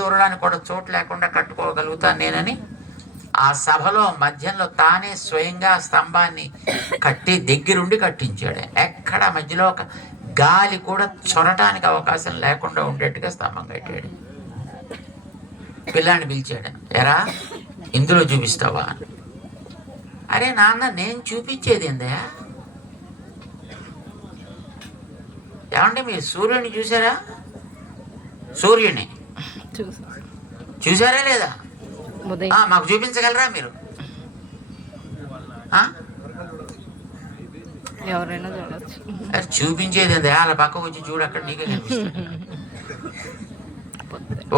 దూరడానికి కూడా చోటు లేకుండా కట్టుకోగలుగుతాను నేనని ఆ సభలో మధ్యంలో తానే స్వయంగా స్తంభాన్ని కట్టి దగ్గరుండి కట్టించాడు. ఎక్కడ మధ్యలో ఒక గాలి కూడా చొరటానికి అవకాశం లేకుండా ఉండేట్టుగా స్తంభం కట్టాడు. పిల్లాన్ని పిలిచాడు. ఎరా ఇందులో చూపిస్తావా? అని. అరే నాన్న నేను చూపించేది ఎందయా ఏమంటే మీరు సూర్యుని చూసారా? సూర్యుని చూసారా లేదా? మాకు చూపించగలరా మీరు? ఎవరైనా చూడొచ్చు. చూపించేది వాళ్ళ పక్కకు వచ్చి చూడు అక్కడ నీకే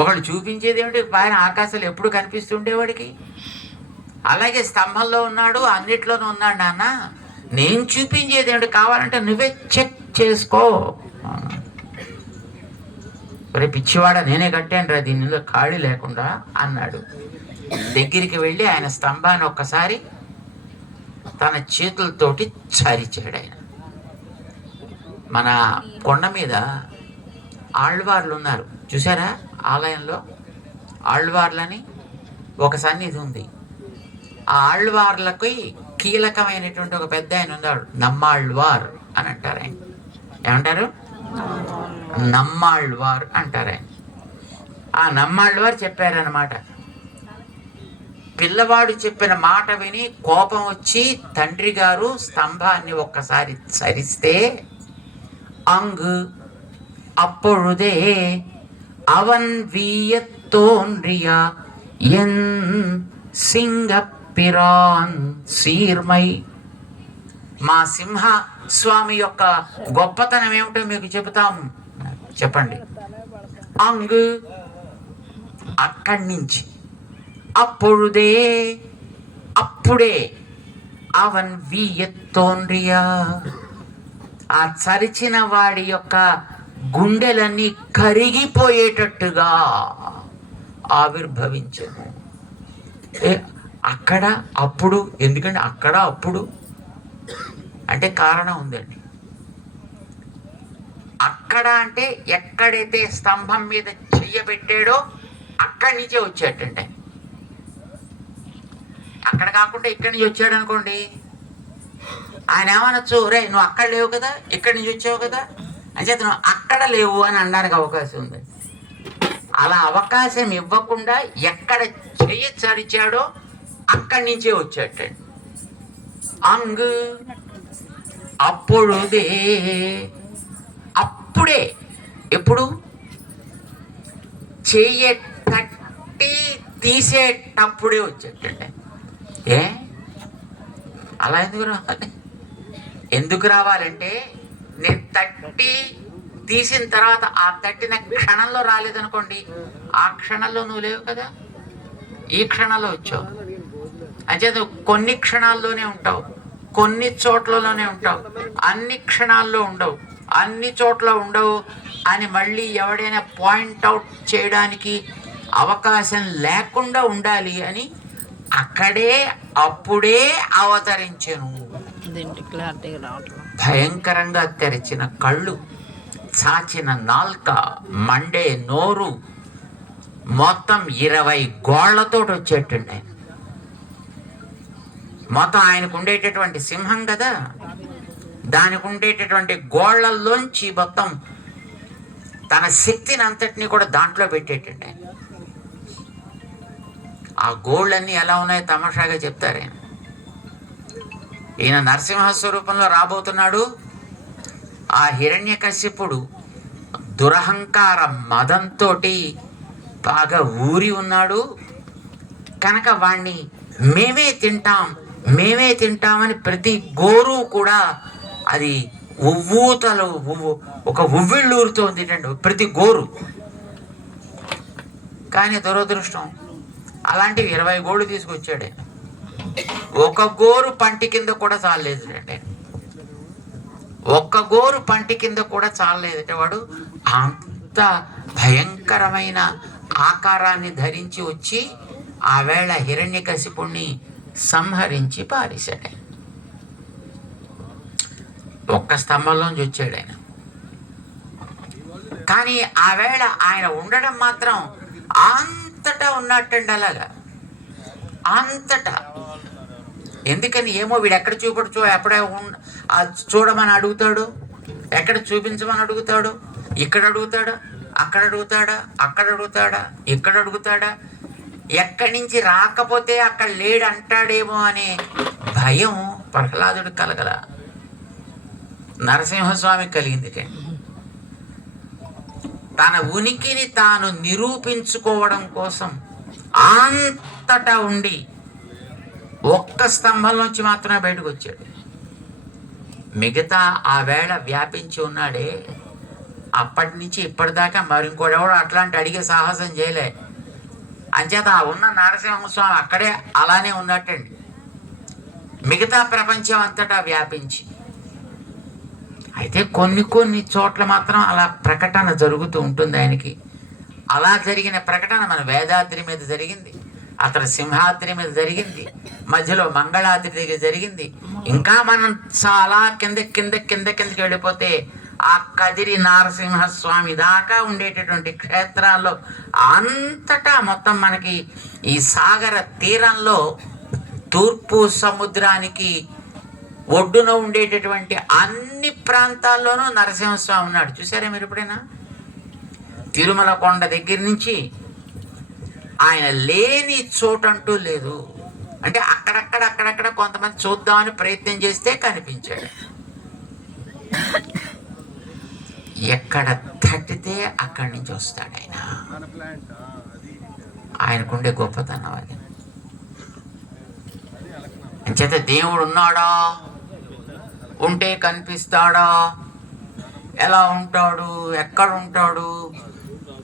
ఒకళ్ళు చూపించేది ఏమిటి? పైన ఆకాశాలు ఎప్పుడు కనిపిస్తుండేవాడికి? అలాగే స్తంభంలో ఉన్నాడు అన్నిట్లోనూ ఉన్నాడు నాన్న. నేను చూపించేది ఏమిటి? కావాలంటే నువ్వే చెక్ చేసుకో. రే పిచ్చివాడ నేనే కట్టాను రా దీనిలో ఖాళీ లేకుండా అన్నాడు. దగ్గరికి వెళ్ళి ఆయన స్తంభాన్ని ఒక్కసారి తన చేతులతోటి చరిచాడు ఆయన. మన కొండ మీద ఆళ్వార్లు ఉన్నారు. చూసారా ఆలయంలో ఆళ్వార్లని ఒక సన్నిధి ఉంది. ఆ ఆళ్వార్లకి కీలకమైనటువంటి ఒక పెద్ద ఆయన ఉన్నాడు. నమ్మాళ్వార్ అని అంటారు ఆయన. ఏమంటారు? నమ్మాళ్వార్ అంటారు ఆయన ఆ నమ్మాళ్వార్ చెప్పారనమాట పిల్లవాడు చెప్పిన మాట విని కోపం వచ్చి తండ్రి గారు స్తంభాన్ని ఒక్కసారి సరిస్తే அங்கு அப்பொழுதே அவன் வீயத்தோன்றியா என் సింగపిరాన్ సీర్మై మా సింహ స్వామి యొక్క గొప్పతనం ఏమిటో మీకు చెబుతాం చెప్పండి. అంగు అక్కడి నుంచి. అప్పుడుదే అప్పుడే అవన్ వీయత్తోన్రియా ఆ చరిచిన వాడి యొక్క గుండెలన్నీ కరిగిపోయేటట్టుగా ఆవిర్భవించను. ఏ అక్కడ అప్పుడు ఎందుకంటే అక్కడ అప్పుడు అంటే కారణం ఉందండి. అక్కడ అంటే ఎక్కడైతే స్తంభం మీద చెయ్యబెట్టాడో అక్కడి నుంచే వచ్చేటంటే. అక్కడ కాకుండా ఇక్కడి నుంచి వచ్చాడు అనుకోండి. ఆయన ఏమనొచ్చు రే నువ్వు అక్కడ లేవు కదా ఇక్కడి నుంచి వచ్చావు కదా. అంచేత నువ్వు అక్కడ లేవు అని అనడానికి అవకాశం ఉంది. అలా అవకాశం ఇవ్వకుండా ఎక్కడ చెయ్యి చరిచాడో అక్కడి నుంచే వచ్చేటండి అంగ్ అప్పుడుదే అప్పుడే ఎప్పుడు? చెయ్యి తట్టి తీసేటప్పుడే వచ్చేటండి ఏ? అలా ఎందుకు రావాలి? ఎందుకు రావాలంటే నేను తట్టి తీసిన తర్వాత ఆ తట్టిన క్షణంలో రాలేదనుకోండి ఆ క్షణంలో నువ్వు లేవు కదా. ఈ క్షణంలో వచ్చావు. అంటే నువ్వు కొన్ని క్షణాల్లోనే ఉంటావు. కొన్ని చోట్లలోనే ఉంటావు. అన్ని క్షణాల్లో ఉండవు. అన్ని చోట్ల ఉండవు అని మళ్ళీ ఎవడైనా పాయింట్ అవుట్ చేయడానికి అవకాశం లేకుండా ఉండాలి అని అక్కడే అప్పుడే అవతరించెను. భయంకరంగా తెరిచిన కళ్ళు చాచిన నాల్క మండే నోరు మొత్తం ఇరవై గోళ్ళతో వచ్చేటండి ఆయన మొత్తం ఆయనకు ఉండేటటువంటి సింహం కదా? దానికి ఉండేటటువంటి గోళ్ళల్లోంచి మొత్తం తన శక్తిని అంతటినీ కూడా దాంట్లో పెట్టేటండి ఆ గోళ్ళన్నీ ఎలా ఉన్నాయో తమాషాగా చెప్తారు ఆయన. ఈయన నరసింహ స్వరూపంలో రాబోతున్నాడు. ఆ హిరణ్యకశ్యపుడు దురహంకార మదంతో బాగా ఊరి ఉన్నాడు. కనుక వాణ్ణి మేమే తింటాం మేమే తింటామని ప్రతి గోరు కూడా అది ఉవ్వూతలు ఉవ్వు ఒక ఉవ్విళ్ళూరుతో ఊరుతోంది అండి ప్రతి గోరు. కానీ దురదృష్టం అలాంటివి ఇరవై గోళ్ళు తీసుకొచ్చాడు. ఒక గోరు పంటి కింద కూడా చాలలేదు అండి ఒక్క గోరు పంటి కింద కూడా చాలలేదట వాడు అంత భయంకరమైన ఆకారాన్ని ధరించి వచ్చి ఆ వేళ హిరణ్యకశిపుణ్ణి సంహరించి పారేశాడు. ఒక్క స్తంభంలోంచి వచ్చాడు ఆయన. కానీ ఆవేళ ఆయన ఉండడం మాత్రం అంతటా ఉన్నట్టండి అలాగా. అంతటా. ఎందుకని ఏమో వీడు ఎక్కడ చూపడుచో ఎప్పుడే చూడమని అడుగుతాడు? ఎక్కడ చూపించమని అడుగుతాడు? ఇక్కడ అడుగుతాడా? అక్కడ అడుగుతాడా? అక్కడ అడుగుతాడా? ఇక్కడ అడుగుతాడా? ఎక్కడి నుంచి రాకపోతే అక్కడ లేడు అంటాడేమో అనే భయం ప్రహ్లాదుడు కలగల. నరసింహస్వామికి కలిగింది తన ఉనికిని తాను నిరూపించుకోవడం కోసం అంతటా ఉండి ఒక్క స్తంభంలోంచి మాత్రమే బయటకు వచ్చాడు మిగతా ఆ వేళ వ్యాపించి ఉన్నాడే. అప్పటి నుంచి ఇప్పటిదాకా మరి ఇంకోడెవడో అట్లాంటి అడిగే సాహసం చేయలే. అంచేత ఆ ఉన్న నరసింహస్వామి అక్కడే అలానే ఉన్నట్టండి. మిగతా ప్రపంచం అంతటా వ్యాపించి అయితే కొన్ని కొన్ని చోట్ల మాత్రం అలా ప్రకటన జరుగుతూ ఉంటుంది ఆయనకి. అలా జరిగిన ప్రకటన మన వేదాద్రి మీద జరిగింది. అతను సింహాద్రి మీద జరిగింది. మధ్యలో మంగళాద్రి దగ్గర జరిగింది. ఇంకా మనం చాలా కింద కింద కింద కిందకి వెళ్ళిపోతే ఆ కదిరి నారసింహస్వామి దాకా ఉండేటటువంటి క్షేత్రాల్లో అంతటా మొత్తం మనకి ఈ సాగర తీరంలో తూర్పు సముద్రానికి ఒడ్డున ఉండేటటువంటి అన్ని ప్రాంతాల్లోనూ నరసింహస్వామి ఉన్నాడు. చూసారా మీరు ఎప్పుడైనా? తిరుమల కొండ దగ్గర నుంచి ఆయన లేని చోటంటూ లేదు. అంటే అక్కడక్కడ అక్కడక్కడ కొంతమంది చూద్దామని ప్రయత్నం చేస్తే కనిపించాడు. ఎక్కడ తట్టితే అక్కడి నుంచి వస్తాడు ఆయన. ఆయనకుండే గొప్పతనం అది. అంచేత దేవుడు ఉన్నాడా? ఉంటే కనిపిస్తాడా? ఎలా ఉంటాడు? ఎక్కడ ఉంటాడు?